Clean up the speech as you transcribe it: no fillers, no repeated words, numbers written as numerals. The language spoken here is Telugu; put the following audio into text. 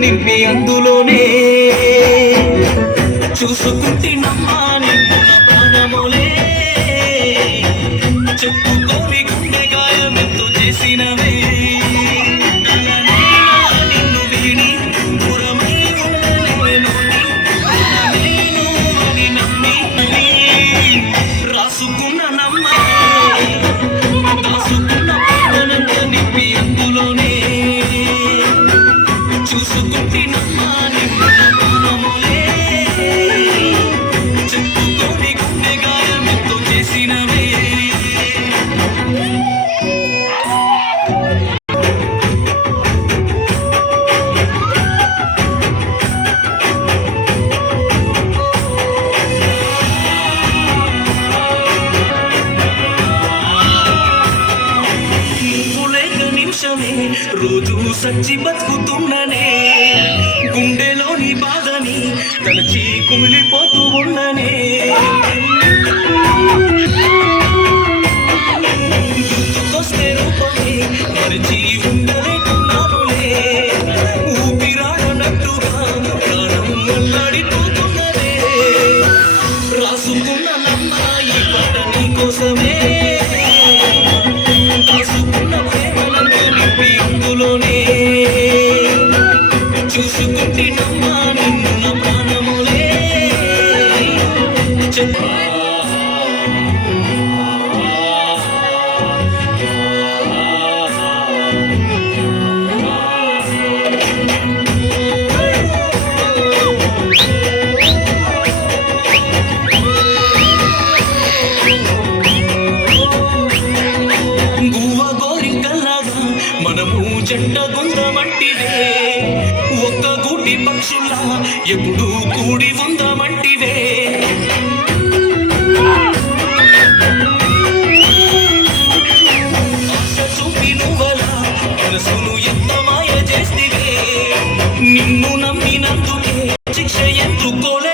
నింపి అందులోనే చూసుకుంటే నమ్మాని ప్రాణములే చెప్పుకోని గుండె గాయమెంతో చేసినవే నిన్ను వీడి దూరమై నమ్మి రాసుకున్న నమ్మా దాసుకున్న ప్రాణంత నింపి అందులోనే చూసుకుంటే నమ్మాని ప్రాణములే చెప్పుకోని గుండె గాయమెంతో చేసినవే రోజు సచ్చి బతుకుతున్ననే గుండెలోని బాధని తలచి కుమిలిపోతూ ఉన్ననే గుర్తుకొస్తే రూపమే మరిచి ఉండలేకున్నానులే ఊపిరాడనట్టుగా ప్రాణం అల్లాడిపోతున్నదే రాసుకున్న నమ్మా ఈ పాట నీ కోసమే అందులోనే చూసుకుంటే నమ్మా నిన్ను నా ప్రాణములే మనము జంట గుందమంటివే ఒక్క గూటి పక్షుల్లా ఎప్పుడు కూడి ఉందమంటివే ఆశ చూపి నువ్వలా మనసును ఎంత మాయ చేస్తివే నిన్ను నమ్మినందుకే శిక్ష ఎందుకోలే